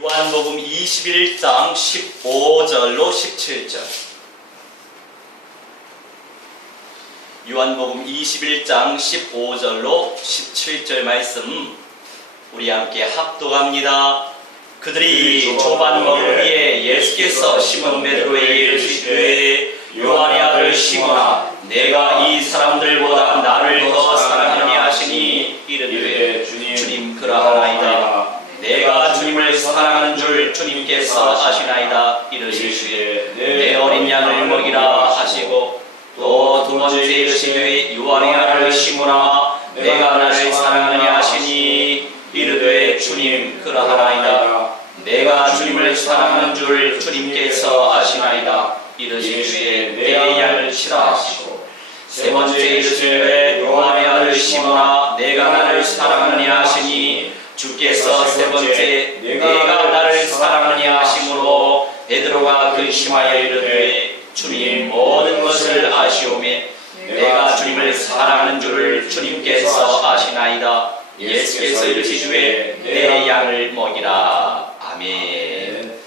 요한복음 21장 15절로 17절. 요한복음 21장 15절로 17절 말씀 우리 함께 합독합니다. 그들이 좁은 물 위에 예수께서 시몬 베드로에게 이르시되 요한의 아들 시몬아 내가 이 사람들보다 나를 더 사랑하느냐 하시니 이르되 주님 그러하나이다. 내가 주님을 사랑하는 줄 주님께서 아시나이다. 이르시되 내 어린 양을 먹이라 하시고 또 두 번째 이르시되 요한의 아들 시몬아 내가 나를 사랑하느냐 하시니 이르되 주님 그러하나이다. 내가 주님을 사랑하는 줄 주님께서 아시나이다. 이르시되 내 양을 치라 하시고 세 번째 이르시되 요한의 아들 시몬아 내가 나를 사랑하느냐 하시니 주께서 세 번째 내가 나를 사랑하느냐 하심으로 베드로가 근심하여 이르되 주님 모든 것을 아시오매 내가 주님을 사랑하는 줄을 주님께서 아시나이다. 예수께서 이르시되 내 양을 먹이라. 아멘.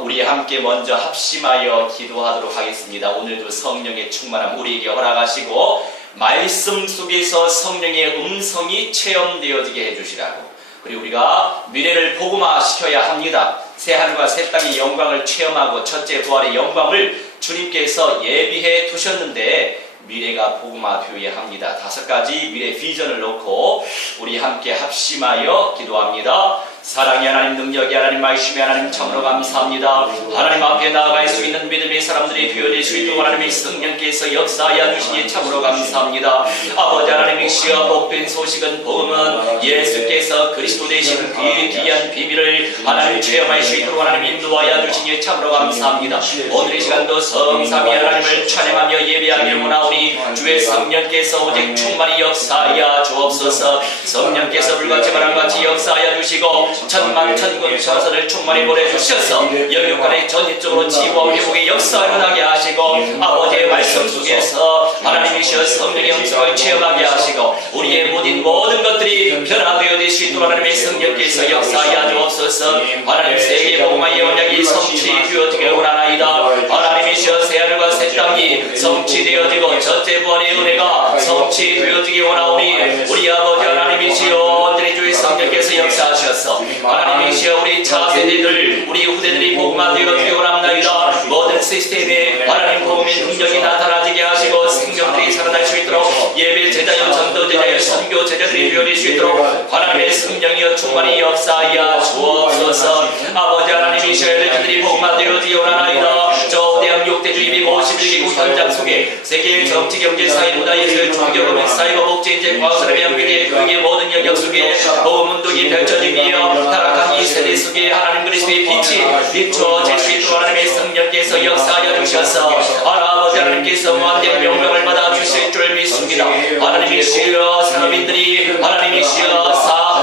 우리 함께 먼저 합심하여 기도하도록 하겠습니다. 오늘도 성령의 충만함 우리에게 허락하시고 말씀 속에서 성령의 음성이 체험되어지게 해주시라고. 그리고 우리가 미래를 복음화시켜야 합니다. 새하늘과 새 땅의 영광을 체험하고 첫째 부활의 영광을 주님께서 예비해 두셨는데 미래가 복음화되어야 합니다. 5가지 미래 비전을 놓고 우리 함께 합심하여 기도합니다. 사랑의 하나님, 능력의 하나님, 말씀의 하나님 참으로 감사합니다. 하나님 앞에 나아갈 수 있는 믿음의 사람들이 되어질 수 있도록 하나님의 성령께서 역사하여 주시니 참으로 감사합니다. 아버지 하나님이시여 복된 소식은 복음은 예수께서 그리스도 되시는 그 귀한 비밀을 하나님 체험할 수 있도록 하나님 인도하여 주시니 참으로 감사합니다. 오늘 이 시간도 성삼위 하나님을 찬양하며 예배하길 원하오니 주의 성령께서 오직 충만히 역사하여 주옵소서. 성령께서 불같이 바람같이 역사하여 주시고 천만 천군 천사를 충만히 보내주셔서 영육간의 전인적으로 치유와 회복의 역사가 일어나게 하시고 아버지의 말씀 속에서 하나님이시여 성령의 음성을 체험하게 하시고 우리의 모든 것들이 변화되어 될 수 있도록 하나님의 성령께서 역사하여 주옵소서. 하나님 세계 복음화의 언약이 성취되어지길 원하나이다. 하나님이시여 새하늘과 새 땅이 성취되어지고 첫째 부활의 은혜가 성취되어지기 원하오니 우리 아버지 하나님이시여 온전히 주의 성령께서 역사하셔서 하나님이시여 우리 차세대들 우리 후대들이 복음화되어지기 원합나이다. 모든 시스템에 하나님 복음의 능력이 나타나지게 하시고 생명들이 살아날 수 있도록 예배 제자여 전도 제자여 선교 제자들이 되어질 수 있도록 하나님의 성령이여 충만히 역사하여 주옵소서. 아버지 하나님이시여 그들이 복음화되어지기 원하나이다. 저 대학 6대주의 및 51개국 현장 속에 세계 정치 경제 사회 문화 예술 종교금융 사이버 복제 인재 과학 산업 양미대 교육의 모든 영역 속에 복음 운동이 펼쳐지기 위하여 타락한 이 세대 속에 하나님 그리스도의 빛이 비춰질 수 있도록 하나님의 성령께서 역사하여 주셔서 아버지 하나님께서 무한된 명령을 받아 주실 줄 믿습니다. 하나님이시여 산업인들이 하나님이시여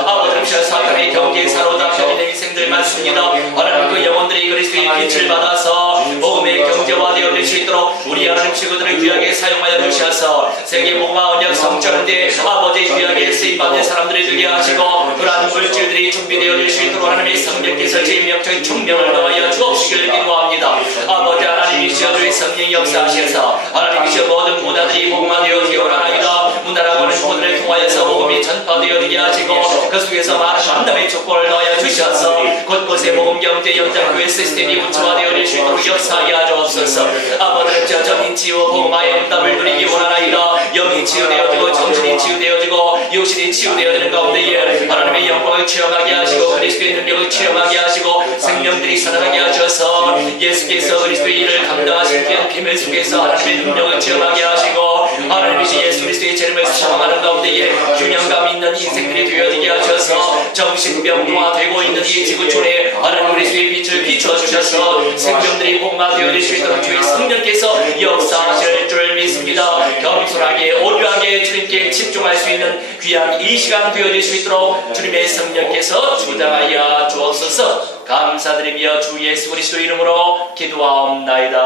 아버지시여 사탄의 경계에 사로잡혀 있는 인생들 많습니다. 하나님 그 영혼들이 그리스도의 빛을 받아서 복음의 경제화되어 될 수 있도록 우리 하나님 친구들을 귀하게 사용하여 주셔서 세계 복음화 언약 성취하는데 아버지 귀하게 쓰임받는 사람들이 되게 하시고 그러한 물질들이 준비되어 될 수 있도록 하나님의 성령께서 제 명적인 총명을 넣어야 주옵시길 기도합니다. 아버지 하나님이시여 주의 성령 역사하셔서 하나님이시여 모든 문화들이 복음화되어지기 원하나이다. 문화라고 하는 문화를 통하여서 복음이 전파되어지게 하시고 그 속에서 많은 만남의 축복을 넣어야 주셔서 곳곳에 복음 경제 연장교회 시스템이 우체화되어 될 수 있도록 역사하여 주옵소서. 아버지 전인 치유 복음화의 응답을 누리기 원하나이다. 영이 치유되어지고 정신이 치유되어지고 육신이 치유되어지는 가운데에 하나님의 영광을 체험하게 하시고 그리스도의 능력을 체험하게 하시고 생명들이 살아나게 하셔서 예수께서 그리스도의 일을 감당하신 귀한 비밀 속에서 하나님의 능력을 체험하게 하시고 하나님이시 예수 그리스도의 재림을 사랑하는 가운데에 균형감 있는 인생들이 되어지게 하셔서 정신병동화되고 있는 이 지구촌에 하나님 그리스도의 빛을 비춰주셔서 생명들이 복마되어질 수 있도록 주의 성령께서 역사하실 줄 믿습니다. 겸손하게 온유하게 주님께 집중할 수 있는 귀한 이 시간 되어질 수 있도록 주님의 성령께서 주장하여 주옵소서. 감사드리며 주 예수 그리스도 이름으로 기도하옵나이다.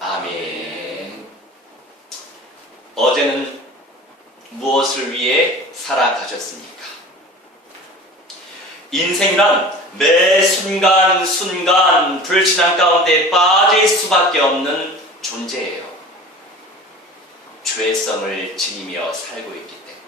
아멘. 어제는 무엇을 위해 살아가셨습니까? 인생이란 매 순간순간 불신앙 가운데 빠질 수밖에 없는 존재예요. 죄성을 지니며 살고 있기 때문에.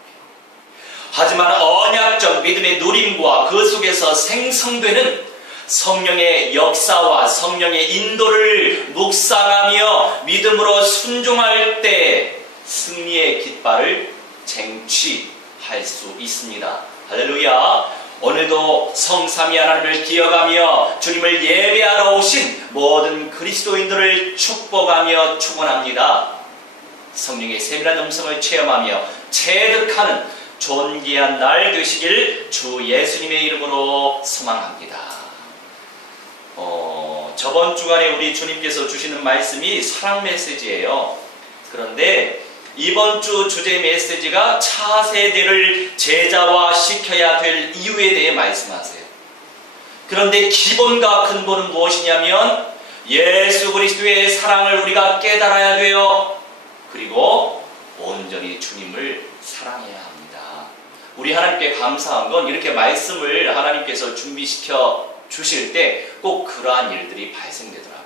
하지만 언약적 믿음의 누림과 그 속에서 생성되는 성령의 역사와 성령의 인도를 묵상하며 믿음으로 순종할 때 승리의 깃발을 쟁취할 수 있습니다. 할렐루야. 오늘도 성삼위 하나님을 기억하며 주님을 예배하러 오신 모든 그리스도인들을 축복하며 축원합니다. 성령의 세밀한 음성을 체험하며 체득하는 존귀한 날 되시길 주 예수님의 이름으로 소망합니다. 저번 주간에 우리 주님께서 주시는 말씀이 사랑 메시지예요. 그런데 이번 주 주제 메시지가 차세대를 제자화시켜야 될 이유에 대해 말씀하세요. 그런데 기본과 근본은 무엇이냐면 예수 그리스도의 사랑을 우리가 깨달아야 돼요. 그리고 온전히 주님을 사랑해야 합니다. 우리 하나님께 감사한 건 이렇게 말씀을 하나님께서 준비시켜 주실 때 꼭 그러한 일들이 발생되더라고요.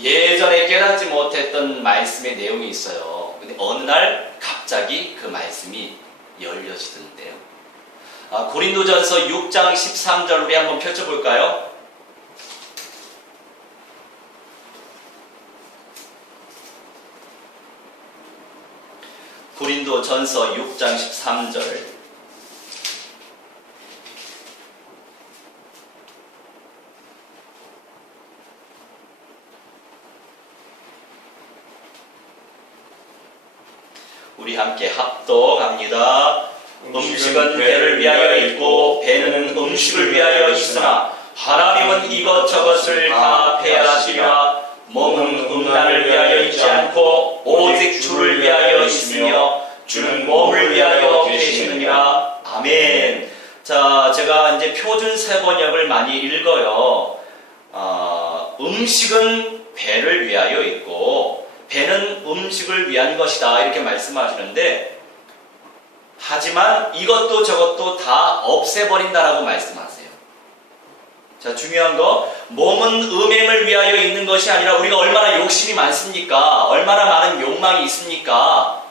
예전에 깨닫지 못했던 말씀의 내용이 있어요. 근데 어느 날 갑자기 그 말씀이 열려지던데요. 고린도전서 6장 13절 우리 한번 펼쳐볼까요? 고린도전서 6장 13절. 우리 함께 합독합니다. 음식은 배를 위하여 있고 배는 음식을 위하여 있으나 하나님은 이것저것을 다 배하시리라. 몸은 음란을 위하여 있지 않고 오직 주를 위하여 있으며 주는 몸을 위하여 계시느니라. 아멘. 자, 제가 이제 표준 세번역을 많이 읽어요. 음식은 배를 위하여 있고 배는 음식을 위한 것이다 이렇게 말씀하시는데, 하지만 이것도 저것도 다 없애버린다라고 말씀하세요. 자, 중요한 거, 몸은 음행을 위하여 있는 것이 아니라 우리가 얼마나 욕심이 많습니까? 얼마나 많은 욕망이 있습니까?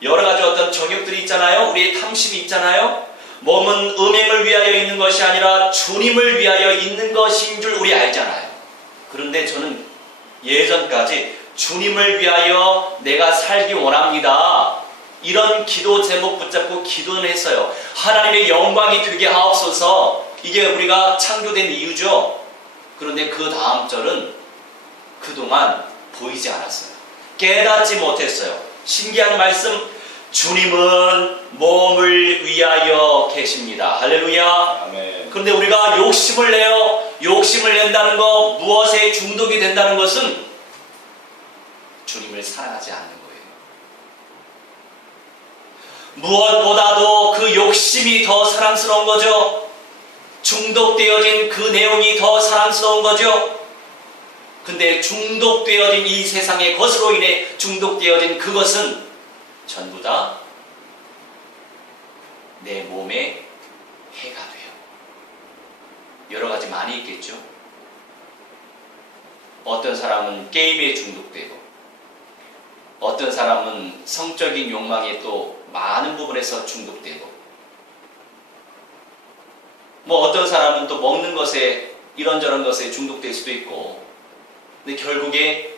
여러 가지 어떤 정욕들이 있잖아요. 우리의 탐심이 있잖아요. 몸은 음행을 위하여 있는 것이 아니라 주님을 위하여 있는 것인 줄 우리 알잖아요. 그런데 저는 예전까지 주님을 위하여 내가 살기 원합니다, 이런 기도 제목 붙잡고 기도는 했어요. 하나님의 영광이 되게 하옵소서. 이게 우리가 창조된 이유죠. 그런데 그 다음 절은 그동안 보이지 않았어요. 깨닫지 못했어요. 신기한 말씀, 주님은 몸을 위하여 계십니다. 할렐루야. 아멘. 그런데 우리가 욕심을 내요. 욕심을 낸다는 거, 무엇에 중독이 된다는 것은 주님을 사랑하지 않는 거예요. 무엇보다도 그 욕심이 더 사랑스러운 거죠. 중독되어진 그 내용이 더 사랑스러운 거죠. 근데 중독되어진 이 세상의 것으로 인해 중독되어진 그것은 전부 다 내 몸에 해가 돼요. 여러 가지 많이 있겠죠. 어떤 사람은 게임에 중독되고, 어떤 사람은 성적인 욕망에 또 많은 부분에서 중독되고, 뭐 어떤 사람은 또 먹는 것에, 이런저런 것에 중독될 수도 있고, 근데 결국에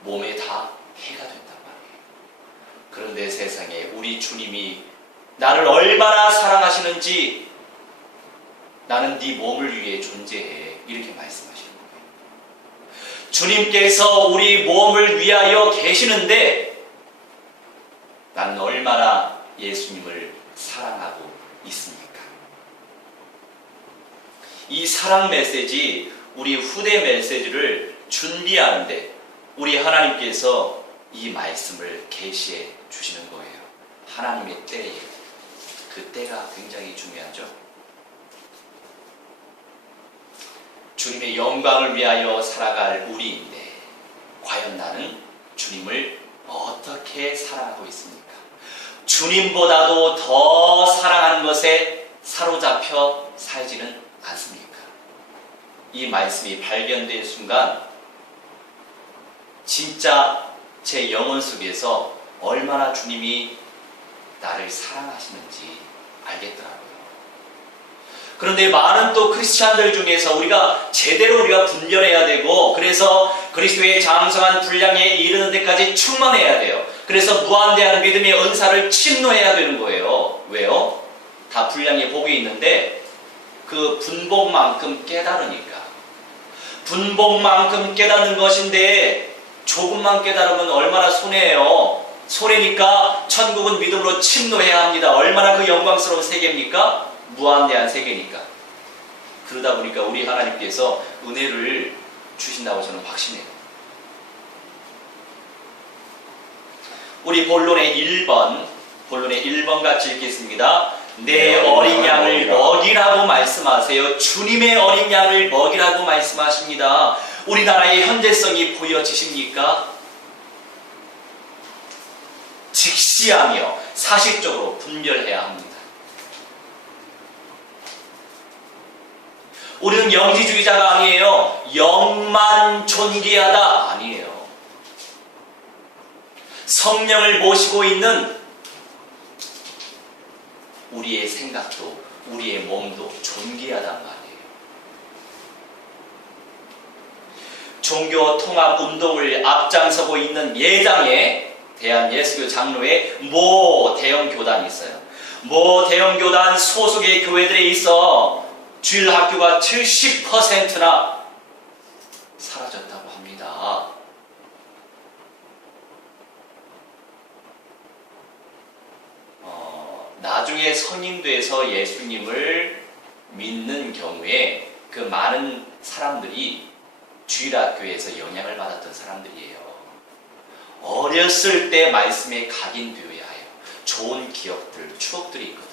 몸에 다 해가 된단 말이에요. 그런데 세상에 우리 주님이 나를 얼마나 사랑하시는지, 나는 네 몸을 위해 존재해, 이렇게 말씀하시는 거예요. 주님께서 우리 몸을 위하여 계시는데 나는 얼마나 예수님을 사랑하고 있습니까? 이 사랑 메시지, 우리 후대 메시지를 준비하는데 우리 하나님께서 이 말씀을 계시해 주시는 거예요. 하나님의 때에. 그 때가 굉장히 중요하죠. 주님의 영광을 위하여 살아갈 우리인데 과연 나는 주님을 어떻게 사랑하고 있습니까? 주님보다도 더 사랑하는 것에 사로잡혀 살지는 않습니까? 이 말씀이 발견된 순간 진짜 제 영혼 속에서 얼마나 주님이 나를 사랑하시는지 알겠더라고요. 그런데 많은 또 크리스찬들 중에서 우리가 분별해야 되고, 그래서 그리스도의 장성한 분량에 이르는 데까지 충만해야 돼요. 그래서 무한대한 믿음의 은사를 침노해야 되는 거예요. 왜요? 다 분량의 복이 있는데 그 분복만큼 깨달으니까. 분복만큼 깨닫는 것인데 조금만 깨달으면 얼마나 손해예요. 손해니까 천국은 믿음으로 침노해야 합니다. 얼마나 그 영광스러운 세계입니까? 무한대한 세계니까. 그러다 보니까 우리 하나님께서 은혜를 주신다고 저는 확신해요. 우리 본론의 1번 같이 읽겠습니다. 내 어린 양을 먹이라고 말씀하세요. 주님의 어린 양을 먹이라고 말씀하십니다. 우리나라의 현대성이 보여지십니까? 직시하며 사실적으로 분별해야 합니다. 우리는 영지주의자가 아니에요. 영만 존귀하다 아니에요. 성령을 모시고 있는 우리의 생각도 우리의 몸도 존귀하단 말이에요. 종교 통합 운동을 앞장서고 있는 예장에 대한예수교 장로의 모 대형 교단이 있어요. 모 대형 교단 소속의 교회들에 있어 주일 학교가 70%나 사라졌다고 합니다. 나중에 성인돼서 예수님을 믿는 경우에 그 많은 사람들이 주일학교에서 영향을 받았던 사람들이에요. 어렸을 때 말씀에 각인되어야 해요. 좋은 기억들, 추억들이 있거든요.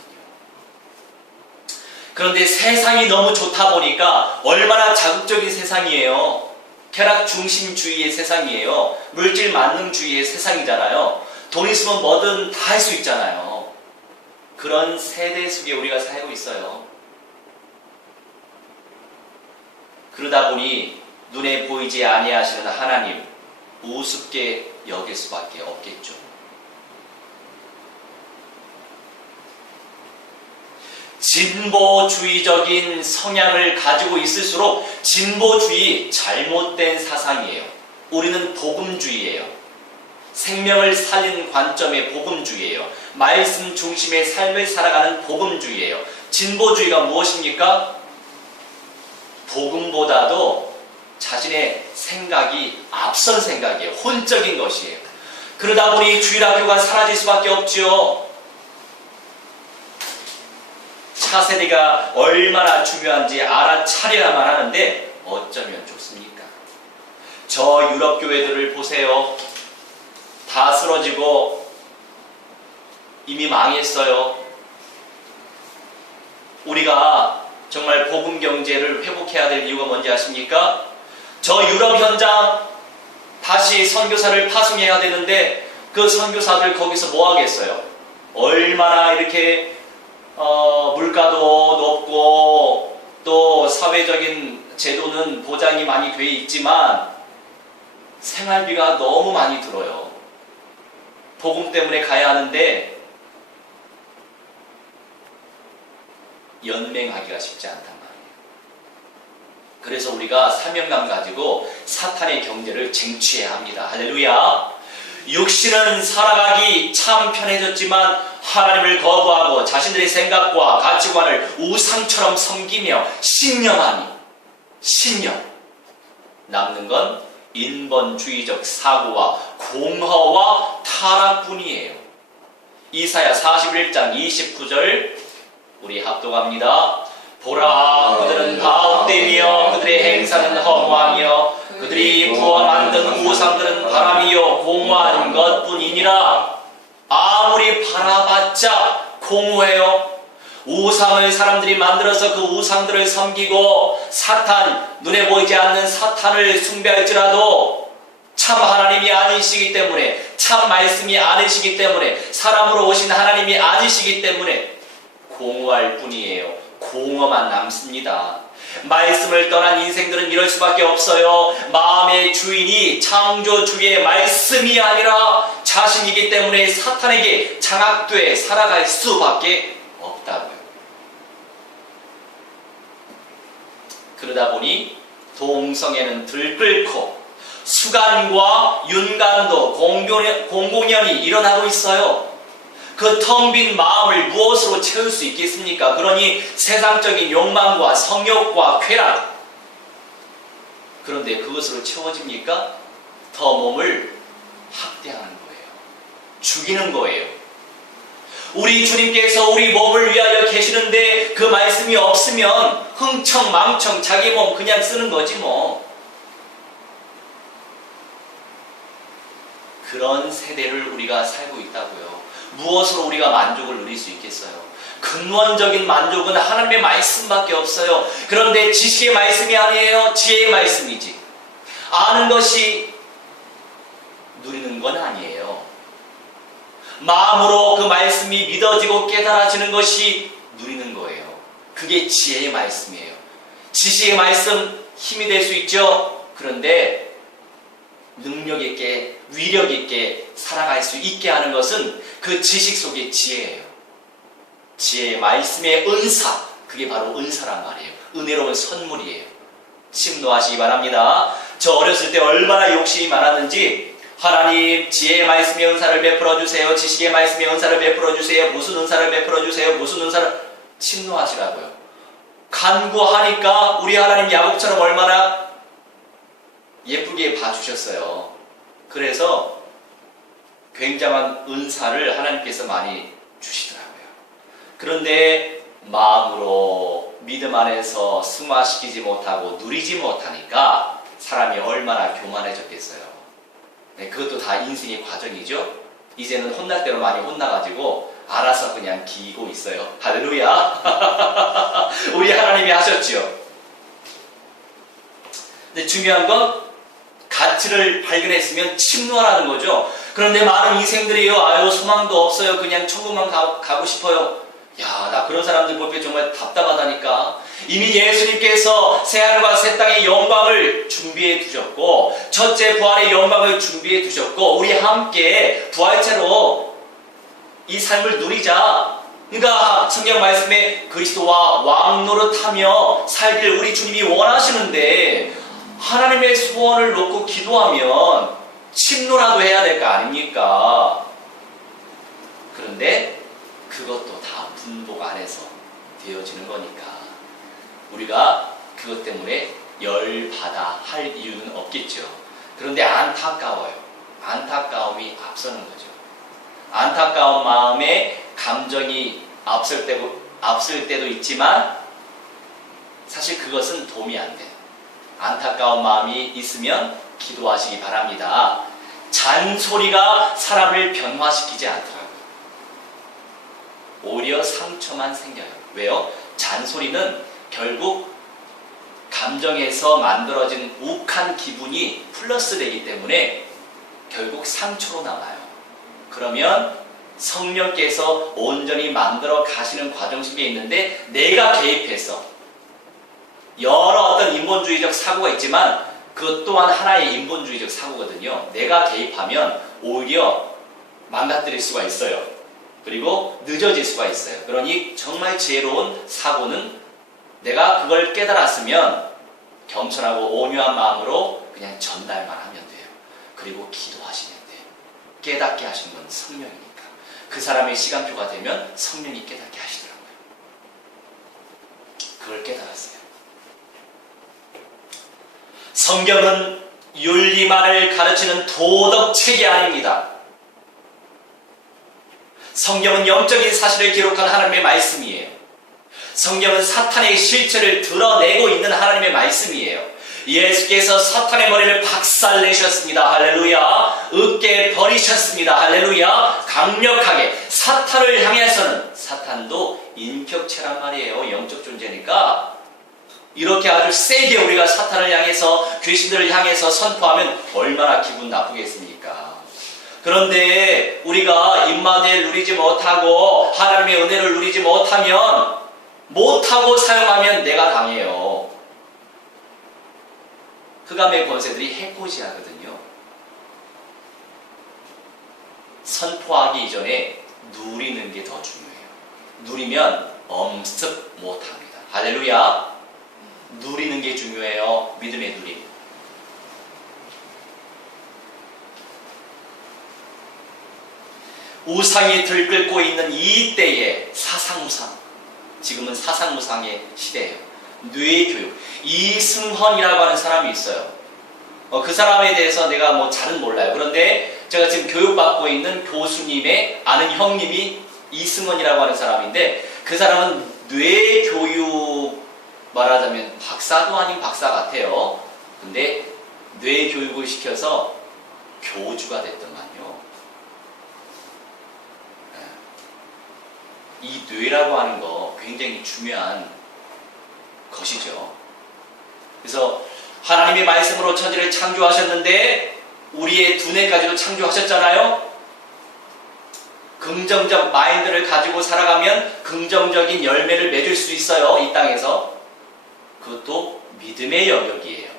그런데 세상이 너무 좋다 보니까 얼마나 자극적인 세상이에요. 쾌락 중심주의의 세상이에요. 물질 만능주의의 세상이잖아요. 돈 있으면 뭐든 다 할 수 있잖아요. 그런 세대 속에 우리가 살고 있어요. 그러다 보니 눈에 보이지 아니하시는 하나님 우습게 여길 수밖에 없겠죠. 진보주의적인 성향을 가지고 있을수록 진보주의 잘못된 사상이에요. 우리는 복음주의예요. 생명을 살리는 관점의 복음주의예요. 말씀 중심의 삶을 살아가는 복음주의예요. 진보주의가 무엇입니까? 복음보다도 자신의 생각이 앞선 생각이에요. 혼적인 것이에요. 그러다 보니 주일학교가 사라질 수밖에 없죠. 차세대가 얼마나 중요한지 알아차려야만 하는데 어쩌면 좋습니까? 저 유럽 교회들을 보세요. 다 쓰러지고 이미 망했어요. 우리가 정말 복음 경제를 회복해야 될 이유가 뭔지 아십니까? 저 유럽 현장 다시 선교사를 파송해야 되는데 그 선교사들 거기서 뭐 하겠어요? 얼마나 이렇게 물가도 높고 또 사회적인 제도는 보장이 많이 돼 있지만 생활비가 너무 많이 들어요. 복음 때문에 가야 하는데 연맹하기가 쉽지 않단 말이에요. 그래서 우리가 사명감 가지고 사탄의 경제를 쟁취해야 합니다. 할렐루야. 육신은 살아가기 참 편해졌지만 하나님을 거부하고 자신들의 생각과 가치관을 우상처럼 섬기며 신념하니 남는 건 인본주의적 사고와 공허와 타락뿐이에요. 이사야 41장 29절 우리 합독합니다. 보라, 그들은 다 헛되며 그들의 행사는 허무하며 그들이 부어 만든 우상들은 바람이요 공허한 것뿐이니라. 아무리 바라봤자 공허해요. 우상을 사람들이 만들어서 그 우상들을 섬기고 사탄, 눈에 보이지 않는 사탄을 숭배할지라도 참 하나님이 아니시기 때문에, 참 말씀이 아니시기 때문에, 사람으로 오신 하나님이 아니시기 때문에 공허할 뿐이에요. 공허만 남습니다. 말씀을 떠난 인생들은 이럴 수밖에 없어요. 마음의 주인이 창조주의 말씀이 아니라 자신이기 때문에 사탄에게 장악돼 살아갈 수밖에 없다고요. 그러다 보니 동성애는 들끓고 수간과 윤간도 공공연히 일어나고 있어요. 그 텅 빈 마음을 무엇으로 채울 수 있겠습니까? 그러니 세상적인 욕망과 성욕과 쾌락. 그런데 그것으로 채워집니까? 더 몸을 학대하는 거예요. 죽이는 거예요. 우리 주님께서 우리 몸을 위하여 계시는데 그 말씀이 없으면 흥청망청 자기 몸 그냥 쓰는 거지 뭐. 그런 세대를 우리가 살고 있다고요. 무엇으로 우리가 만족을 누릴 수 있겠어요? 근원적인 만족은 하나님의 말씀밖에 없어요. 그런데 지식의 말씀이 아니에요. 지혜의 말씀이지. 아는 것이 누리는 건 아니에요. 마음으로 그 말씀이 믿어지고 깨달아지는 것이 누리는 거예요. 그게 지혜의 말씀이에요. 지식의 말씀 힘이 될 수 있죠. 그런데 능력 있게 위력 있게 살아갈 수 있게 하는 것은 그 지식 속의 지혜예요. 지혜의 말씀의 은사, 그게 바로 은사란 말이에요. 은혜로운 선물이에요. 침노하시기 바랍니다. 저 어렸을 때 얼마나 욕심이 많았는지 하나님 지혜의 말씀의 은사를 베풀어 주세요. 지식의 말씀의 은사를 베풀어 주세요. 무슨 은사를 베풀어 주세요. 무슨 은사를 침노하시라고요. 간구하니까 우리 하나님 야곱처럼 얼마나 예쁘게 봐주셨어요. 그래서 굉장한 은사를 하나님께서 많이 주시더라고요. 그런데 마음으로 믿음 안에서 승화시키지 못하고 누리지 못하니까 사람이 얼마나 교만해졌겠어요. 네, 그것도 다 인생의 과정이죠. 이제는 혼날 대로 많이 혼나가지고 알아서 그냥 기고 있어요. 할렐루야. 우리 하나님이 하셨죠. 근데 중요한 건 가치를 발견했으면 침노하라는 거죠. 그런데 많은 인생들이요, 아유 소망도 없어요. 그냥 천국만 가고 싶어요. 야, 나 그런 사람들 볼 때 정말 답답하다니까. 이미 예수님께서 새하늘과 새 땅의 영광을 준비해 두셨고 첫째 부활의 영광을 준비해 두셨고 우리 함께 부활체로 이 삶을 누리자. 그러니까 성경 말씀에 그리스도와 왕노릇하며 살길 우리 주님이 원하시는데 하나님의 소원을 놓고 기도하면 침노라도 해야 될 거 아닙니까? 그런데 그것도 다 분복 안에서 되어지는 거니까 우리가 그것 때문에 열받아 할 이유는 없겠죠. 그런데 안타까워요. 안타까움이 앞서는 거죠. 안타까운 마음에 감정이 앞설 때도 있지만 사실 그것은 도움이 안 돼요. 안타까운 마음이 있으면 기도하시기 바랍니다. 잔소리가 사람을 변화시키지 않더라고요. 오히려 상처만 생겨요. 왜요? 잔소리는 결국 감정에서 만들어진 욱한 기분이 플러스 되기 때문에 결국 상처로 남아요. 그러면 성령께서 온전히 만들어 가시는 과정 속에 있는데 내가 개입해서 여러 어떤 인본주의적 사고가 있지만 그것 또한 하나의 인본주의적 사고거든요. 내가 개입하면 오히려 망가뜨릴 수가 있어요. 그리고 늦어질 수가 있어요. 그러니 정말 지혜로운 사고는 내가 그걸 깨달았으면 겸손하고 온유한 마음으로 그냥 전달만 하면 돼요. 그리고 기도하시면 돼요. 깨닫게 하신 건 성령이니까. 그 사람의 시간표가 되면 성령이 깨닫게 하시더라고요. 그걸 깨달았어요. 성경은 윤리만을 가르치는 도덕책이 아닙니다. 성경은 영적인 사실을 기록한 하나님의 말씀이에요. 성경은 사탄의 실체를 드러내고 있는 하나님의 말씀이에요. 예수께서 사탄의 머리를 박살내셨습니다. 할렐루야. 으깨 버리셨습니다. 할렐루야. 강력하게 사탄을 향해서는 사탄도 인격체란 말이에요. 영적 존재니까 이렇게 아주 세게 우리가 사탄을 향해서 귀신들을 향해서 선포하면 얼마나 기분 나쁘겠습니까? 그런데 우리가 임마누엘 누리지 못하고 하나님의 은혜를 누리지 못하고 사용하면 내가 당해요. 흑암의 권세들이 해코지하거든요. 선포하기 이전에 누리는 게 더 중요해요. 누리면 엄습 못합니다. 할렐루야. 누리는 게 중요해요. 믿음의 누림. 우상이 들끓고 있는 이 때에 사상우상, 지금은 사상우상의 시대예요. 뇌교육, 이승헌이라고 하는 사람이 있어요. 그 사람에 대해서 내가 잘은 몰라요. 그런데 제가 지금 교육받고 있는 교수님의 아는 형님이 이승헌이라고 하는 사람인데, 그 사람은 뇌교육, 말하자면 박사도 아닌 박사 같아요. 근데 뇌교육을 시켜서 교주가 됐더만요. 이 뇌라고 하는 거 굉장히 중요한 것이죠. 그래서 하나님의 말씀으로 천지를 창조하셨는데 우리의 두뇌까지도 창조하셨잖아요. 긍정적 마인드를 가지고 살아가면 긍정적인 열매를 맺을 수 있어요. 이 땅에서. 그것도 믿음의 영역이에요.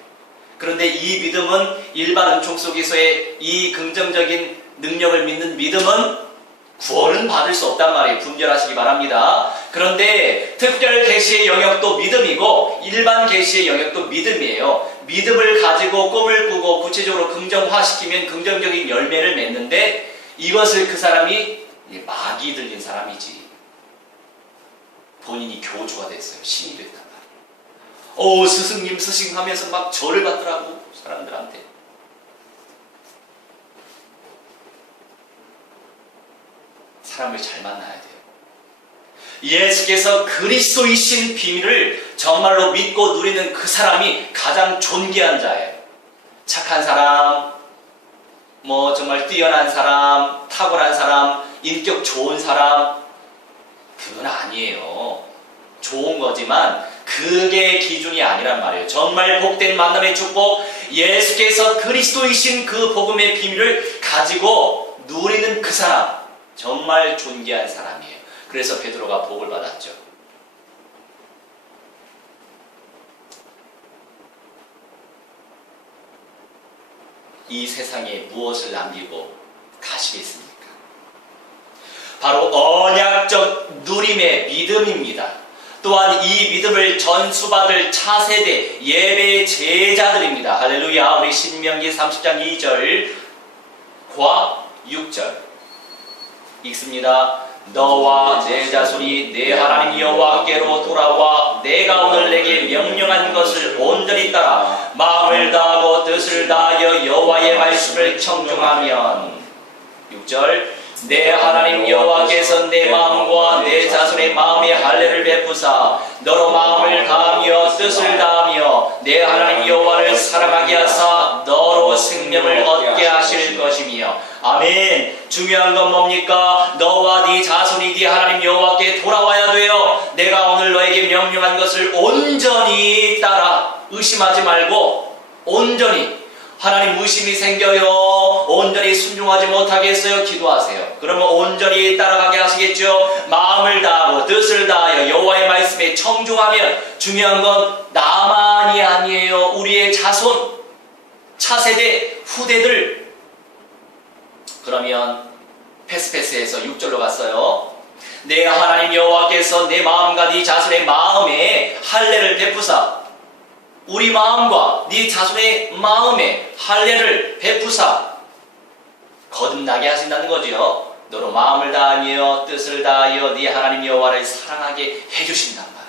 그런데 이 믿음은 일반 은총 속에서의 이 긍정적인 능력을 믿는 믿음은 구원은 받을 수 없단 말이에요. 분별하시기 바랍니다. 그런데 특별 계시의 영역도 믿음이고 일반 계시의 영역도 믿음이에요. 믿음을 가지고 꿈을 꾸고 구체적으로 긍정화시키면 긍정적인 열매를 맺는데, 이것을 그 사람이 마귀 들린 사람이지 본인이 교주가 됐어요. 신이 됐단 말이에요. 스승님 스승 하면서 막 절을 받더라고 사람들한테. 사람을 잘 만나야 돼요. 예수께서 그리스도이신 비밀을 정말로 믿고 누리는 그 사람이 가장 존귀한 자예요. 착한 사람, 정말 뛰어난 사람, 탁월한 사람, 인격 좋은 사람, 그건 아니에요. 좋은 거지만 그게 기준이 아니란 말이에요. 정말 복된 만남의 축복, 예수께서 그리스도이신 그 복음의 비밀을 가지고 누리는 그 사람, 정말 존귀한 사람이에요. 그래서 베드로가 복을 받았죠. 이 세상에 무엇을 남기고 가시겠습니까? 바로 언약적 누림의 믿음입니다. 또한 이 믿음을 전수받을 차세대 예배 제자들입니다. 할렐루야. 우리 신명기 30장 2절과 6절 읽습니다. 너와 내 자손이 내 하나님 여호와께로 돌아와 내가 오늘 내게 명령한 것을 온전히 따라 마음을 다하고 뜻을 다하여 여호와의 말씀을 청종하면 6절 내 하나님 여호와께서 내 마음과 내 자손의 마음에 할례를 베푸사 너로 마음을 다하며 뜻을 다하며 내 하나님 여호와를 사랑하게 하사 너로 생명을 얻게 하실 것이며. 아멘. 중요한 건 뭡니까? 너와 네 자손이 네 하나님 여호와께 돌아와야 돼요. 내가 오늘 너에게 명령한 것을 온전히 따라. 의심하지 말고 온전히. 하나님 의심이 생겨요. 온전히 순종하지 못하겠어요. 기도하세요. 그러면 온전히 따라가게 하시겠죠. 마음을 다하고 뜻을 다하여 여호와의 말씀에 청종하면, 중요한 건 나만이 아니에요. 우리의 자손, 차세대, 후대들. 그러면 패스해서 6절로 갔어요. 내 하나님 여호와께서 내 마음과 네 자손의 마음에 할례를 베푸사, 우리 마음과 네 자손의 마음에 할례를 베푸사 거듭나게 하신다는 거죠. 너로 마음을 다하며 뜻을 다하여 네 하나님 여호와를 사랑하게 해주신단 말이에요.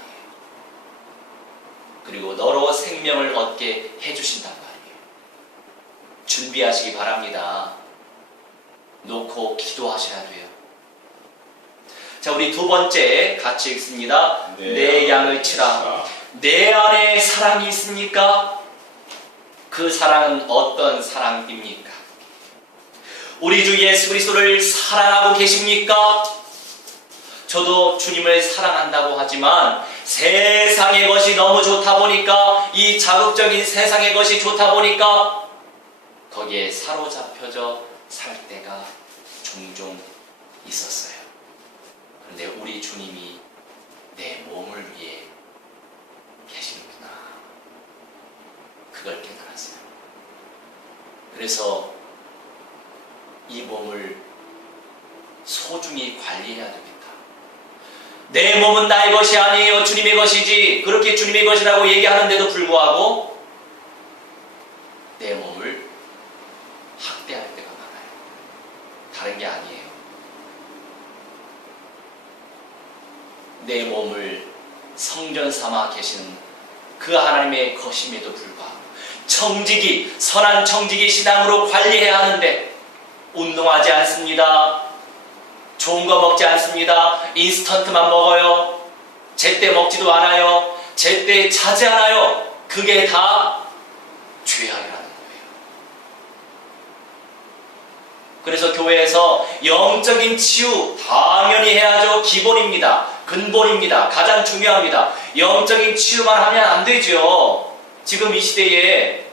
그리고 너로 생명을 얻게 해주신단 말이에요. 준비하시기 바랍니다. 놓고 기도하셔야 돼요. 자, 우리 두 번째 같이 읽습니다. 내 양을 치라. 내 안에 사랑이 있습니까? 그 사랑은 어떤 사랑입니까? 우리 주 예수 그리스도를 사랑하고 계십니까? 저도 주님을 사랑한다고 하지만 세상의 것이 너무 좋다 보니까, 이 자극적인 세상의 것이 좋다 보니까 거기에 사로잡혀져 살 때가 종종 있었어요. 그런데 우리 주님이 내 몸을 위해 계시는구나. 그걸 깨달았어요. 그래서 이 몸을 소중히 관리해야 됩니다. 내 몸은 나의 것이 아니에요. 주님의 것이지. 그렇게 주님의 것이라고 얘기하는데도 불구하고 내 몸을 학대할 때가 많아요. 다른 게 아니에요. 내 몸을 성전 삼아 계시는 그 하나님의 것임에도 불구하고 청지기, 선한 청지기 신앙으로 관리해야 하는데 운동하지 않습니다. 좋은 거 먹지 않습니다. 인스턴트만 먹어요. 제때 먹지도 않아요. 제때 자지 않아요. 그게 다 죄악이라는 거예요. 그래서 교회에서 영적인 치유 당연히 해야죠. 기본입니다. 근본입니다. 가장 중요합니다. 영적인 치유만 하면 안 되죠. 지금 이 시대에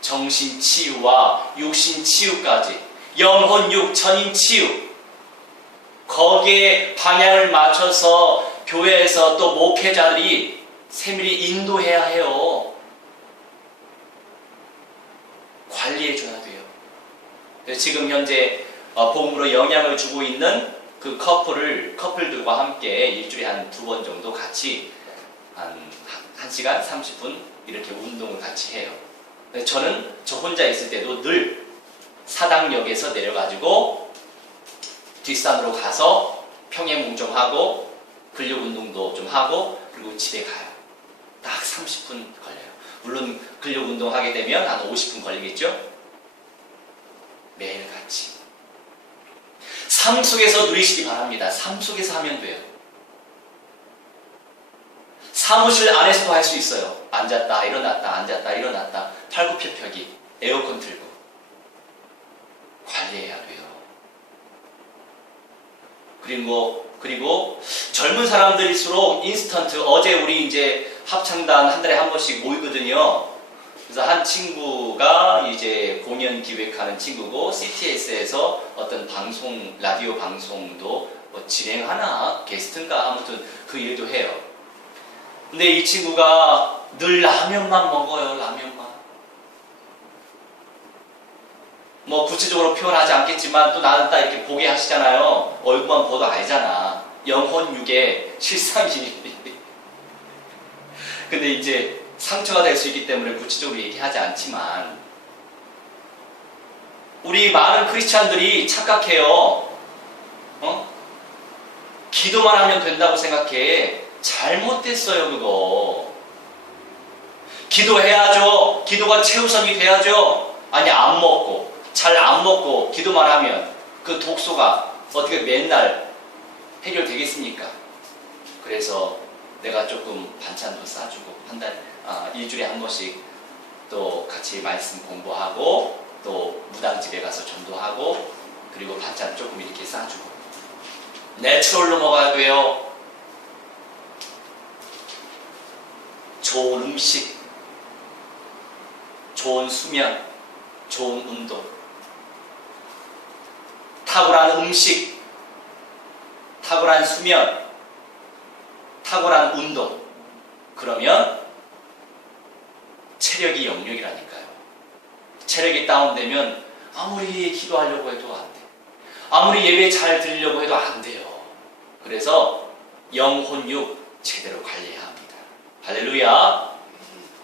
정신 치유와 육신 치유까지 영혼, 육, 전인 치유 거기에 방향을 맞춰서 교회에서 또 목회자들이 세밀히 인도해야 해요. 관리해줘야 돼요. 지금 현재 복음으로 영향을 주고 있는 그 커플들과 함께 일주일에 한 2번 정도 같이 한 1시간 30분 이렇게 운동을 같이 해요. 저는 저 혼자 있을 때도 늘 사당역에서 내려가지고 뒷산으로 가서 평행운동하고 근력운동도 좀 하고 그리고 집에 가요. 딱 30분 걸려요. 물론 근력운동 하게 되면 한 50분 걸리겠죠? 매일같이 삶 속에서 누리시기 바랍니다. 삶 속에서 하면 돼요. 사무실 안에서도 할 수 있어요. 앉았다 일어났다 앉았다 일어났다 팔굽혀펴기 에어컨 틀고 관리해야 돼요. 그리고 젊은 사람들일수록 인스턴트 어제 우리 이제 합창단 한 달에 한 번씩 모이거든요. 그래서 한 친구가 이제 공연 기획하는 친구고 CTS에서 어떤 방송 라디오 방송도 뭐 진행하나 게스트인가 아무튼 그 일도 해요. 근데 이 친구가 늘 라면만 먹어요. 라면만. 뭐 구체적으로 표현하지 않겠지만 또 나는 딱 이렇게 보게 하시잖아요. 얼굴만 봐도 알잖아. 영혼 육의 실상이. 근데 이제 상처가 될 수 있기 때문에 구체적으로 얘기하지 않지만 우리 많은 크리스찬들이 착각해요. 기도만 하면 된다고 생각해. 잘못됐어요 그거. 기도해야죠. 기도가 최우선이 돼야죠. 아니 안 먹고 잘 안 먹고 기도만 하면 그 독소가 어떻게 맨날 해결되겠습니까? 그래서 내가 조금 반찬도 싸주고 일주일에 한 번씩 또 같이 말씀 공부하고 또 무당집에 가서 전도하고 그리고 반찬 조금 이렇게 싸주고 내추럴로 먹어야 돼요. 좋은 음식, 좋은 수면, 좋은 운동, 탁월한 음식, 탁월한 수면, 탁월한 운동. 그러면 체력이 영역이라니까요. 체력이 다운되면 아무리 기도하려고 해도 안 돼. 아무리 예배 잘 드리려고 해도 안 돼요. 그래서 영혼 육 제대로 관리해야 합니다. 할렐루야.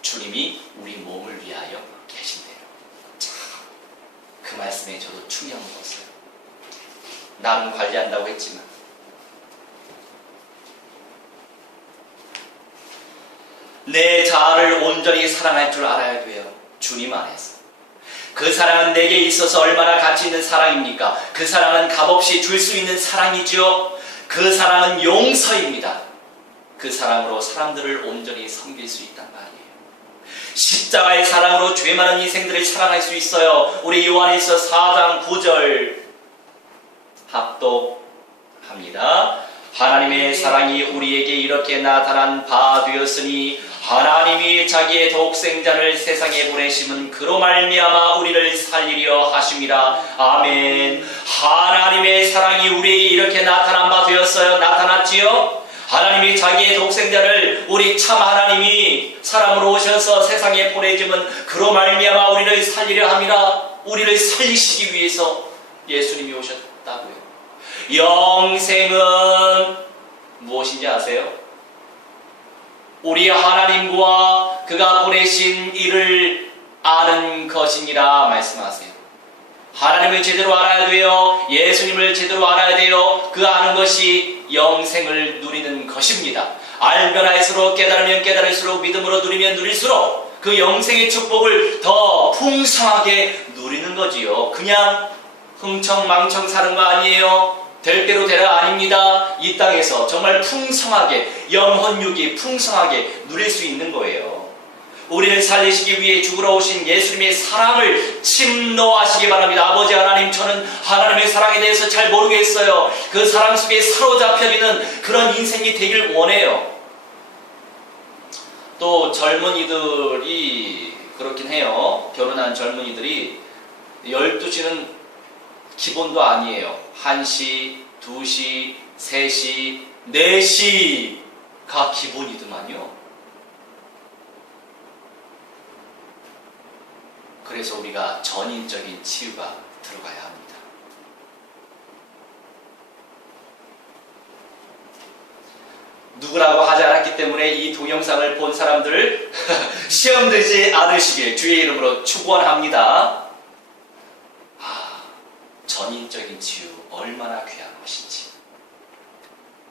주님이 우리 몸을 위하여 계신대요. 자, 그 말씀에 저도 충격 먹었어요. 나는 관리한다고 했지만 내 자아를 온전히 사랑할 줄 알아야 돼요. 주님 안에서. 그 사랑은 내게 있어서 얼마나 가치 있는 사랑입니까? 그 사랑은 값없이 줄 수 있는 사랑이죠. 그 사랑은 용서입니다. 그 사랑으로 사람들을 온전히 섬길 수 있단 말이에요. 십자가의 사랑으로 죄 많은 인생들을 사랑할 수 있어요. 우리 요한일서 4장 9절 합독합니다. 하나님의 사랑이 우리에게 이렇게 나타난 바 되었으니 하나님이 자기의 독생자를 세상에 보내심은 그로 말미암아 우리를 살리려 하심이라. 아멘. 하나님의 사랑이 우리에게 이렇게 나타난 바 되었어요. 나타났지요? 하나님이 자기의 독생자를 우리 참 하나님이 사람으로 오셔서 세상에 보내심은 그로 말미암아 우리를 살리려 함이라. 우리를 살리시기 위해서 예수님이 오셨다고요. 영생은 무엇인지 아세요? 우리 하나님과 그가 보내신 이를 아는 것이니라 말씀하세요. 하나님을 제대로 알아야 돼요. 예수님을 제대로 알아야 돼요. 그 아는 것이 영생을 누리는 것입니다. 알면 알수록, 깨달으면 깨달을수록, 믿음으로 누리면 누릴수록 그 영생의 축복을 더 풍성하게 누리는 거지요. 그냥 흥청망청 사는 거 아니에요. 될 대로 되라 아닙니다. 이 땅에서 정말 풍성하게, 영혼육이 풍성하게 누릴 수 있는 거예요. 우리를 살리시기 위해 죽으러 오신 예수님의 사랑을 침노하시기 바랍니다. 아버지 하나님, 저는 하나님의 사랑에 대해서 잘 모르겠어요. 그 사랑 속에 사로잡혀지는 그런 인생이 되길 원해요. 또 젊은이들이 그렇긴 해요. 결혼한 젊은이들이 12시는 기본도 아니에요. 1시, 2시, 3시, 4시가 기본이더만요. 그래서 우리가 전인적인 치유가 들어가야 합니다. 누구라고 하지 않았기 때문에 이 동영상을 본 사람들 시험 들지 않으시길 주의 이름으로 축원합니다. 전인적인 치유 얼마나 귀한 것인지.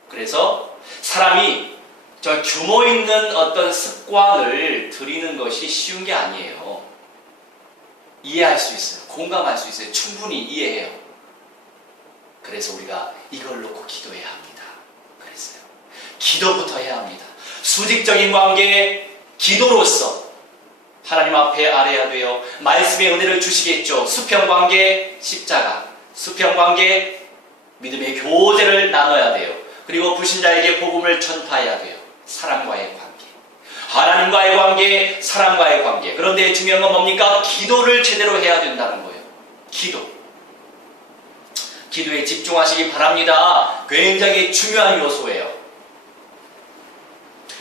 그래서 사람이 저 규모 있는 어떤 습관을 들이는 것이 쉬운 게 아니에요. 이해할 수 있어요. 공감할 수 있어요. 충분히 이해해요. 그래서 우리가 이걸 놓고 기도해야 합니다. 그랬어요. 기도부터 해야 합니다. 수직적인 관계, 기도로서 하나님 앞에 아뢰야 돼요. 말씀의 은혜를 주시겠죠. 수평관계, 십자가. 수평관계, 믿음의 교제를 나눠야 돼요. 그리고 불신자에게 복음을 전파해야 돼요. 사랑과의 관계. 하나님과의 관계, 사랑과의 관계. 그런데 중요한 건 뭡니까? 기도를 제대로 해야 된다는 거예요. 기도에 집중하시기 바랍니다. 굉장히 중요한 요소예요.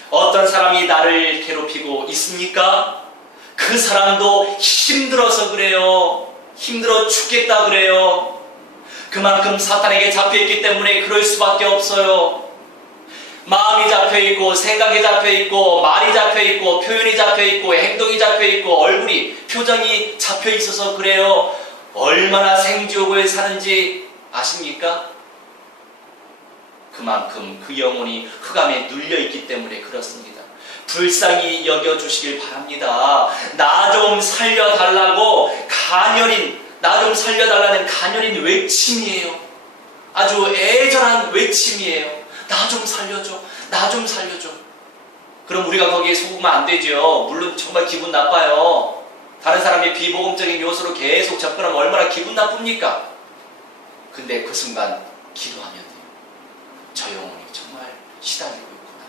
어떤 사람이 나를 괴롭히고 있습니까? 그 사람도 힘들어서 그래요. 힘들어 죽겠다 그래요. 그만큼 사탄에게 잡혀있기 때문에 그럴 수밖에 없어요. 마음이 잡혀있고, 생각이 잡혀있고, 말이 잡혀있고, 표현이 잡혀있고, 행동이 잡혀있고, 얼굴이, 표정이 잡혀있어서 그래요. 얼마나 생지옥을 사는지 아십니까? 그만큼 그 영혼이 흑암에 눌려있기 때문에 그렇습니다. 불쌍히 여겨주시길 바랍니다. 나 좀 살려달라고 나 좀 살려달라는 가녀린 외침이에요. 아주 애절한 외침이에요. 나 좀 살려줘. 나 좀 살려줘. 그럼 우리가 거기에 속으면 안 되죠. 물론 정말 기분 나빠요. 다른 사람의 비복음적인 요소로 계속 접근하면 얼마나 기분 나쁩니까? 근데 그 순간 기도하면 돼요. 저 영혼이 정말 시달리고 있구나.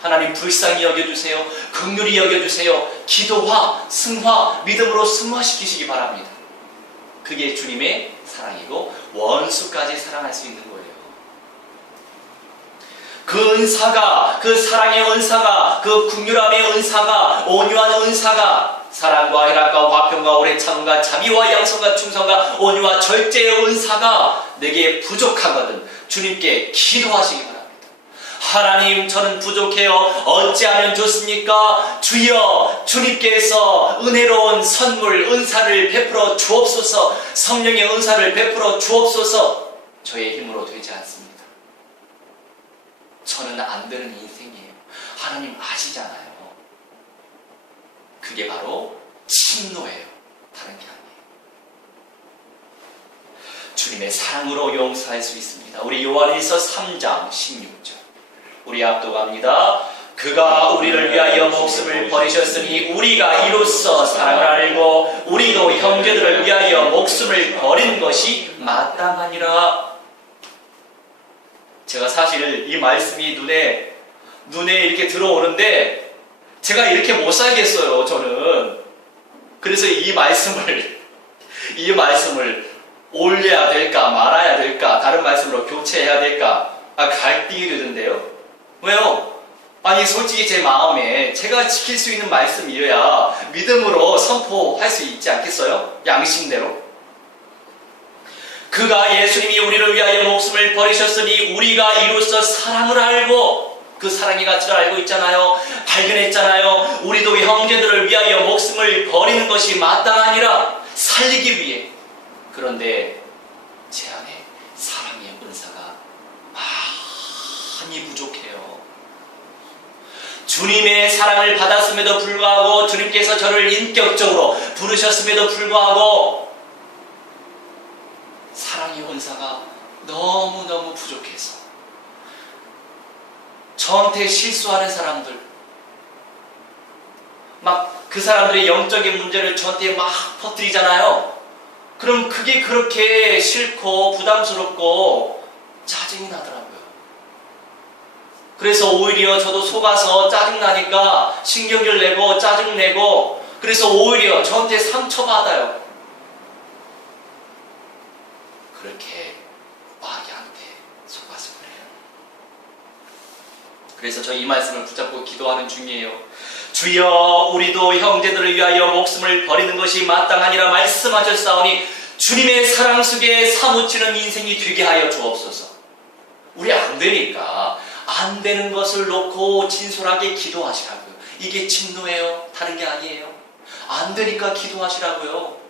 하나님 불쌍히 여겨주세요. 긍휼히 여겨주세요. 기도화, 승화, 믿음으로 승화시키시기 바랍니다. 그게 주님의 사랑이고 원수까지 사랑할 수 있는 거예요. 그 은사가, 그 사랑의 은사가, 그 긍휼함의 은사가, 온유한 은사가, 사랑과 희락과 화평과 오래 참음과 자비와 양성과 충성과 온유와 절제의 은사가 내게 부족하거든 주님께 기도하시기 바랍니다. 하나님, 저는 부족해요. 어찌하면 좋습니까? 주여, 주님께서 은혜로운 선물, 은사를 베풀어 주옵소서. 성령의 은사를 베풀어 주옵소서. 저의 힘으로 되지 않습니다. 저는 안 되는 인생이에요. 하나님 아시잖아요. 그게 바로 침노예요. 다른 게 아니에요. 주님의 사랑으로 용서할 수 있습니다. 우리 요한일서 3장 16절 우리 압독합니다. 그가 우리를 위하여 목숨을 버리셨으니 우리가 이로써 사랑을 알고 우리도 형제들을 위하여 목숨을 버린 것이 마땅하니라. 제가 사실 이 말씀이 눈에 이렇게 들어오는데 제가 이렇게 못 살겠어요, 저는. 그래서 이 말씀을 올려야 될까 말아야 될까 다른 말씀으로 교체해야 될까 갈등이 되던데요. 왜요? 아니 솔직히 제 마음에 제가 지킬 수 있는 말씀이어야 믿음으로 선포할 수 있지 않겠어요? 양심대로. 그가 예수님이 우리를 위하여 목숨을 버리셨으니 우리가 이로써 사랑을 알고 그 사랑의 가치를 알고 있잖아요. 발견했잖아요. 우리도 형제들을 위하여 목숨을 버리는 것이 마땅하니라. 살리기 위해. 그런데 제 안에 사랑의 은사가 많이 부족해요. 주님의 사랑을 받았음에도 불구하고 주님께서 저를 인격적으로 부르셨음에도 불구하고 사랑의 은사가 너무너무 부족해서 저한테 실수하는 사람들, 막 그 사람들의 영적인 문제를 저한테 막 퍼뜨리잖아요. 그럼 그게 그렇게 싫고 부담스럽고 짜증이 나더라고요. 그래서 오히려 저도 속아서 짜증나니까 신경질 내고 짜증내고 그래서 오히려 저한테 상처받아요. 그렇게 마귀한테 속아서 그래요. 그래서 저 이 말씀을 붙잡고 기도하는 중이에요. 주여 우리도 형제들을 위하여 목숨을 버리는 것이 마땅하니라 말씀하셨사오니 주님의 사랑 속에 사무치는 인생이 되게 하여 주옵소서. 우리 안 되니까 안 되는 것을 놓고 진솔하게 기도하시라고요. 이게 진노예요. 다른 게 아니에요. 안 되니까 기도하시라고요.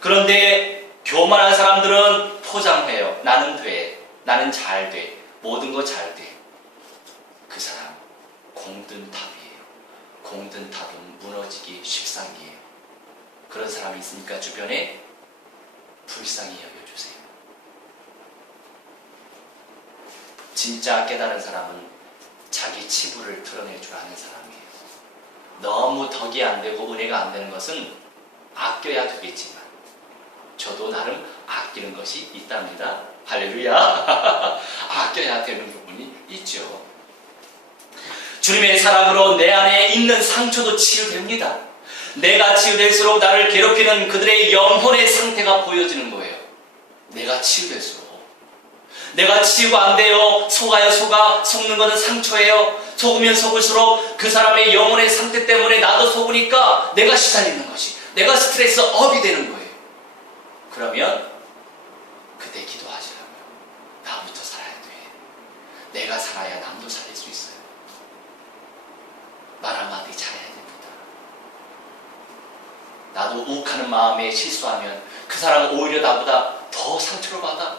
그런데 교만한 사람들은 포장해요. 나는 돼. 나는 잘 돼. 모든 거 잘 돼. 그 사람 공든 탑이에요. 공든 탑은 무너지기 십상이에요. 그런 사람이 있으니까 주변에 불쌍히 여겨주세요. 진짜 깨달은 사람은 자기 치부를 드러낼 줄 아는 사람이에요. 너무 덕이 안 되고 은혜가 안 되는 것은 아껴야 되겠지만 저도 나름 아끼는 것이 있답니다. 할렐루야. 아껴야 되는 부분이 있죠. 주님의 사랑으로 내 안에 있는 상처도 치유됩니다. 내가 치유될수록 나를 괴롭히는 그들의 영혼의 상태가 보여지는 거예요. 내가 치유될수록. 내가 치유가 안 돼요. 속아요 속아. 속는 것은 상처예요. 속으면 속을수록 그 사람의 영혼의 상태 때문에 나도 속으니까 내가 시달리는 것이, 내가 스트레스 업이 되는 거예요. 그러면 그때 기도하시라고요. 나부터 살아야 돼. 내가 살아야 남도 살릴 수 있어요. 말 한마디 잘해야 됩니다. 나도 욱하는 마음에 실수하면 그 사람은 오히려 나보다 더 상처를 받아.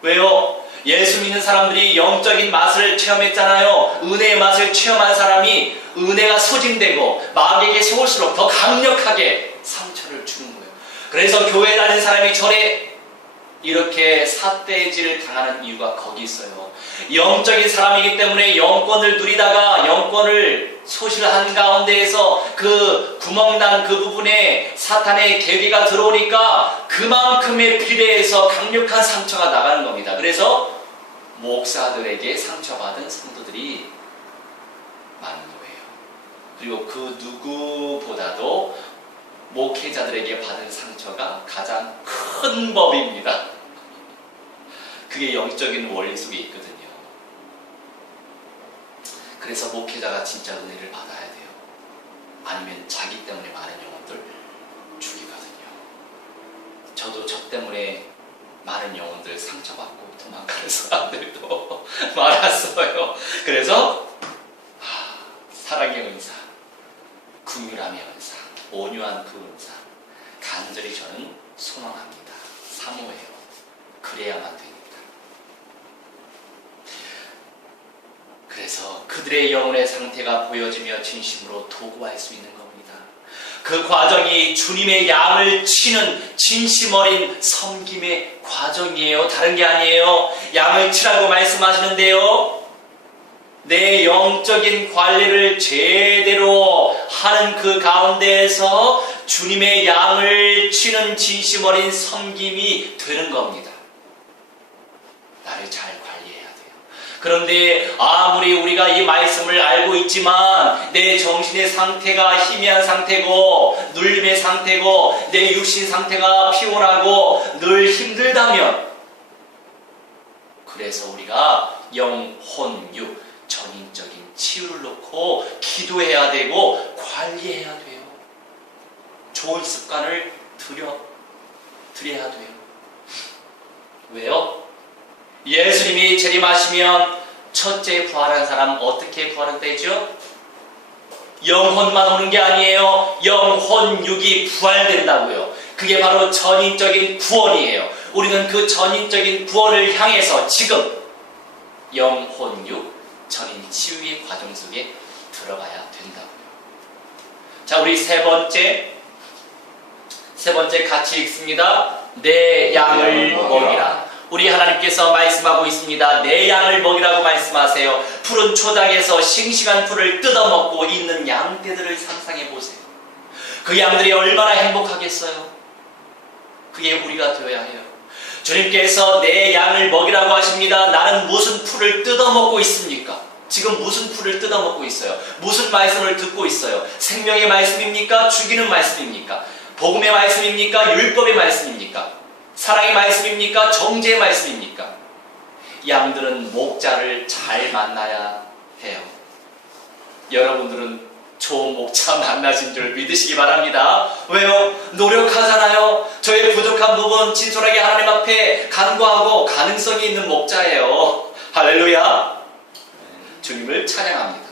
왜요? 예수 믿는 사람들이 영적인 맛을 체험했잖아요. 은혜의 맛을 체험한 사람이 은혜가 소진되고 마귀에게 속을수록 더 강력하게 상처를 주는 거예요. 그래서 교회 다니는 사람이 절에 이렇게 삿대질을 당하는 이유가 거기 있어요. 영적인 사람이기 때문에 영권을 누리다가 영권을 소실한 가운데에서 그 구멍난 그 부분에 사탄의 계기가 들어오니까 그만큼의 비례해서 강력한 상처가 나가는 겁니다. 그래서 목사들에게 상처받은 성도들이 많은 거예요. 그리고 그 누구보다도 목회자들에게 받은 상처가 가장 큰 법입니다. 그게 영적인 원리 속에 있거든요. 그래서 목회자가 진짜 은혜를 받아야 돼요. 아니면 자기 때문에 많은 영혼들 죽이거든요. 저도 저 때문에 많은 영혼들 상처받고 도망가는 사람들도 많았어요. 그래서 사랑의 은사, 긍휼함의 은사, 온유한 그 은사 간절히 저는 소망합니다. 사모해요. 그래야만 됩니다. 그래서 그들의 영혼의 상태가 보여지며 진심으로 도구할 수 있는 겁니다. 그 과정이 주님의 양을 치는 진심 어린 섬김의 과정이에요. 다른 게 아니에요. 양을 치라고 말씀하시는데요. 내 영적인 관리를 제대로 하는 그 가운데에서 주님의 양을 치는 진심 어린 섬김이 되는 겁니다. 나를 잘 관리해야 그런데 아무리 우리가 이 말씀을 알고 있지만 내 정신의 상태가 희미한 상태고 눌림의 상태고 내 육신 상태가 피곤하고 늘 힘들다면, 그래서 우리가 영, 혼, 육, 전인적인 치유를 놓고 기도해야 되고 관리해야 돼요. 좋은 습관을 들여야 돼요. 왜요? 예수님이 재림하시면 첫째 부활한 사람 어떻게 부활되죠? 영혼만 오는 게 아니에요. 영혼, 육이 부활된다고요. 그게 바로 전인적인 구원이에요. 우리는 그 전인적인 구원을 향해서 지금 영혼, 육, 전인 치유의 과정 속에 들어가야 된다고요. 자, 우리 세 번째 같이 읽습니다. 내 양을 먹이라. 우리 하나님께서 말씀하고 있습니다. 내 양을 먹이라고 말씀하세요. 푸른 초장에서 싱싱한 풀을 뜯어먹고 있는 양떼들을 상상해 보세요. 그 양들이 얼마나 행복하겠어요? 그게 우리가 되어야 해요. 주님께서 내 양을 먹이라고 하십니다. 나는 무슨 풀을 뜯어먹고 있습니까? 지금 무슨 풀을 뜯어먹고 있어요? 무슨 말씀을 듣고 있어요? 생명의 말씀입니까? 죽이는 말씀입니까? 복음의 말씀입니까? 율법의 말씀입니까? 사랑의 말씀입니까? 정죄의 말씀입니까? 양들은 목자를 잘 만나야 해요. 여러분들은 좋은 목자 만나신 줄 믿으시기 바랍니다. 왜요? 노력하잖아요. 저의 부족한 부분 진솔하게 하나님 앞에 간구하고 가능성이 있는 목자예요. 할렐루야. 주님을 찬양합니다.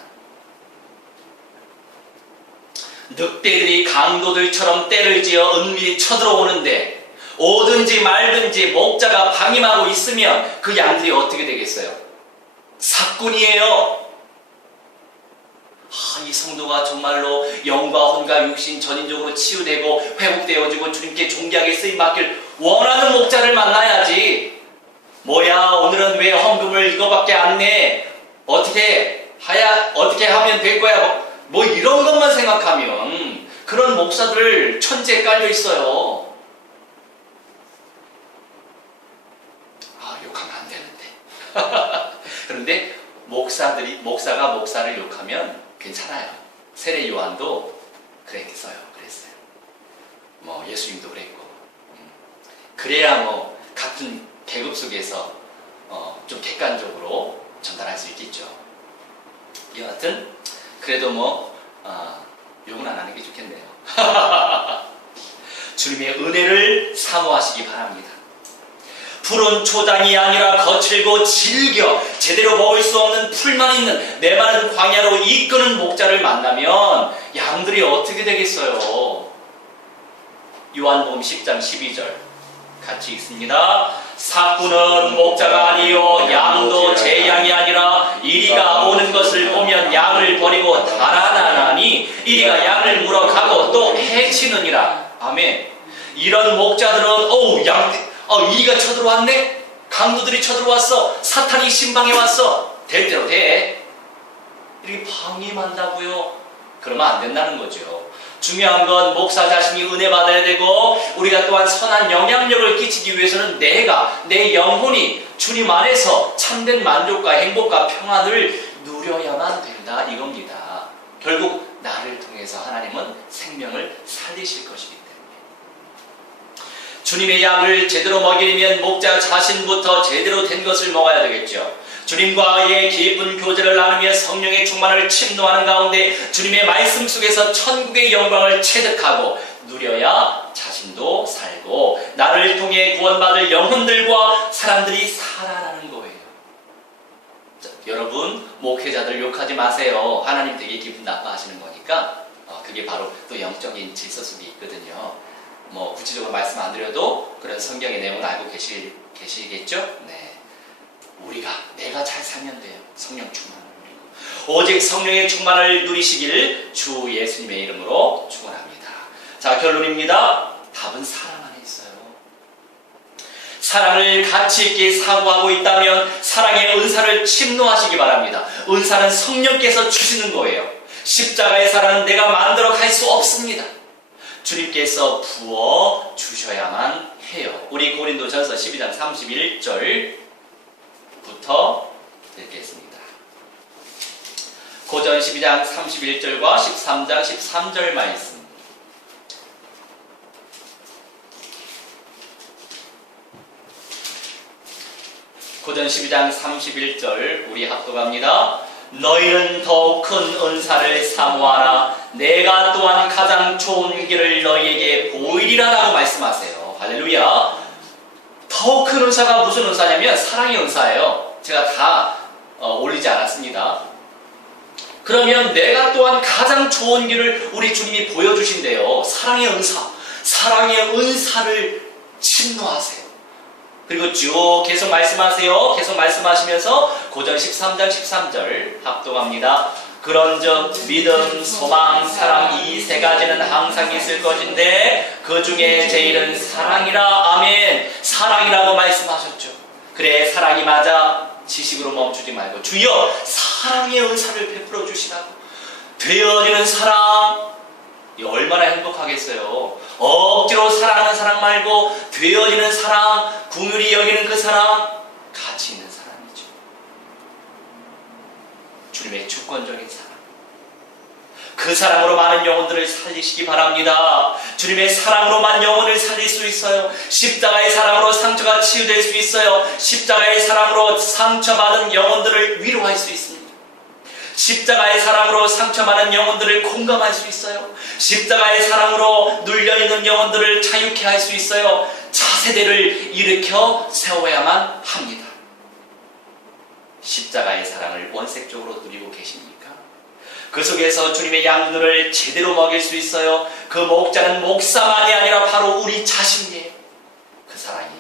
늑대들이 강도들처럼 떼를 지어 은밀히 쳐들어오는데 오든지 말든지 목자가 방임하고 있으면 그 양들이 어떻게 되겠어요? 사꾼이에요. 이 성도가 정말로 영과 혼과 육신 전인적으로 치유되고 회복되어지고 주님께 존귀하게 쓰임받길 원하는 목자를 만나야지. 뭐야, 오늘은 왜 헌금을 이거밖에 안 내? 어떻게 하면 될 거야? 뭐 이런 것만 생각하면 그런 목사들 천지에 깔려 있어요. 욕하면 안 되는데. 그런데 목사가 목사를 욕하면 괜찮아요. 세례 요한도 그랬어요. 뭐 예수님도 그랬고. 그래야 뭐 같은 계급 속에서 좀 객관적으로 전달할 수 있겠죠. 여하튼 그래도 뭐 욕은 안 하는 게 좋겠네요. 주님의 은혜를 사모하시기 바랍니다. 푸른 초장이 아니라 거칠고 질겨 제대로 먹을 수 없는 풀만 있는 메마른 광야로 이끄는 목자를 만나면 양들이 어떻게 되겠어요? 요한복음 10장 12절 같이 읽습니다. 사꾼은 목자가 아니요 양도 제 양이 아니라 이리가 오는 것을 보면 양을 버리고 달아나나니 이리가 양을 물어가고 또 해치느니라. 아멘. 이런 목자들은 이리가 쳐들어왔네? 강도들이 쳐들어왔어. 사탄이 신방해 왔어. 될 대로 돼. 이렇게 방임한다고요? 그러면 안 된다는 거죠. 중요한 건 목사 자신이 은혜 받아야 되고 우리가 또한 선한 영향력을 끼치기 위해서는 내 영혼이 주님 안에서 참된 만족과 행복과 평안을 누려야만 된다 이겁니다. 결국 나를 통해서 하나님은 생명을 살리실 것이기 때문에 주님의 양을 제대로 먹이려면 목자 자신부터 제대로 된 것을 먹어야 되겠죠. 주님과의 깊은 교제를 나누며 성령의 충만을 침노하는 가운데 주님의 말씀 속에서 천국의 영광을 체득하고 누려야 자신도 살고 나를 통해 구원받을 영혼들과 사람들이 살아나는 거예요. 자, 여러분 목회자들 욕하지 마세요. 하나님 되게 기분 나빠하시는 거니까 그게 바로 또 영적인 질서 속에 있거든요. 뭐 구체적으로 말씀 안 드려도 그런 성경의 내용을 알고 계시겠죠? 네. 내가 잘 살면 돼요. 성령 충만을 누리고 오직 성령의 충만을 누리시길 주 예수님의 이름으로 축원합니다. 자, 결론입니다. 답은 사랑 안에 있어요. 사랑을 가치 있게 사고하고 있다면 사랑의 은사를 침노하시기 바랍니다. 은사는 성령께서 주시는 거예요. 십자가의 사랑은 내가 만들어 갈 수 없습니다. 주님께서 부어 주셔야만 해요. 우리 고린도전서 12장 31절부터 읽겠습니다. 고전 12장 31절과 13장 13절 말씀. 고전 12장 31절 우리 합독합니다. 너희는 더욱 큰 은사를 사모하라. 내가 또한 가장 좋은 길을 너희에게 보이리라 라고 말씀하세요. 할렐루야. 더욱 큰 은사가 무슨 은사냐면 사랑의 은사예요. 제가 다 올리지 않았습니다. 그러면 내가 또한 가장 좋은 길을 우리 주님이 보여주신대요. 사랑의 은사, 사랑의 은사를 침노하세요. 그리고 쭉 계속 말씀하세요. 계속 말씀하시면서 고전 13장 13절 합독합니다. 그런즉 믿음, 소망, 사랑 이 세 가지는 항상 있을 것인데 그 중에 제일은 사랑이라. 아멘. 사랑이라고 말씀하셨죠. 그래, 사랑이 맞아. 지식으로 멈추지 말고 주여 사랑의 은사를 베풀어 주시라고. 되어지는 사랑, 얼마나 행복하겠어요. 억지로 사랑하는 사랑 말고 되어지는 사랑, 긍휼히 여기는 그 사랑, 가치 있는 사랑이죠. 주님의 주권적인 사랑, 그 사랑으로 많은 영혼들을 살리시기 바랍니다. 주님의 사랑으로만 영혼을 살릴 수 있어요. 십자가의 사랑으로 상처가 치유될 수 있어요. 십자가의 사랑으로 상처받은 영혼들을 위로할 수 있습니다. 십자가의 사랑으로 상처받은 영혼들을 공감할 수 있어요. 십자가의 사랑으로 눌려있는 영혼들을 자유케 할 수 있어요. 차세대를 일으켜 세워야만 합니다. 십자가의 사랑을 원색적으로 누리고 계십니까? 그 속에서 주님의 양들을 제대로 먹일 수 있어요. 그 목자는 목사만이 아니라 바로 우리 자신이에요. 그 사랑이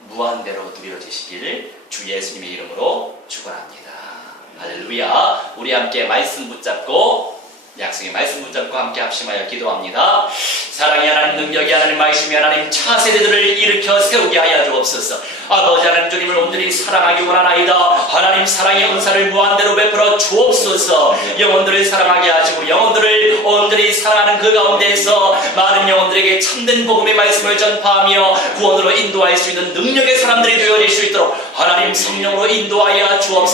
무한대로 누려지시기를 주 예수님의 이름으로 축원합니다. 할렐루야. 우리 함께 말씀 붙잡고, 약속의 말씀 붙잡고 함께 합심하여 기도합니다. 사랑의 하나님, 능력의 하나님, 말씀의 하나님, 차세대들을 일으켜 세우게 하여 주옵소서. 아버지 하나님, 주님을 온전히 사랑하기 원하나이다. 하나님, 사랑의 은사를 무한대로 베풀어 주옵소서. 영혼들을 사랑하게 하시고 영혼들을 온전히 사랑하는 그 가운데에서 많은 영혼들에게 참된 복음의 말씀을 전파하며 구원으로 인도할 수 있는 능력의 사람들이 되어질 수 있도록 하나님 성령으로 인도하여 주옵소서.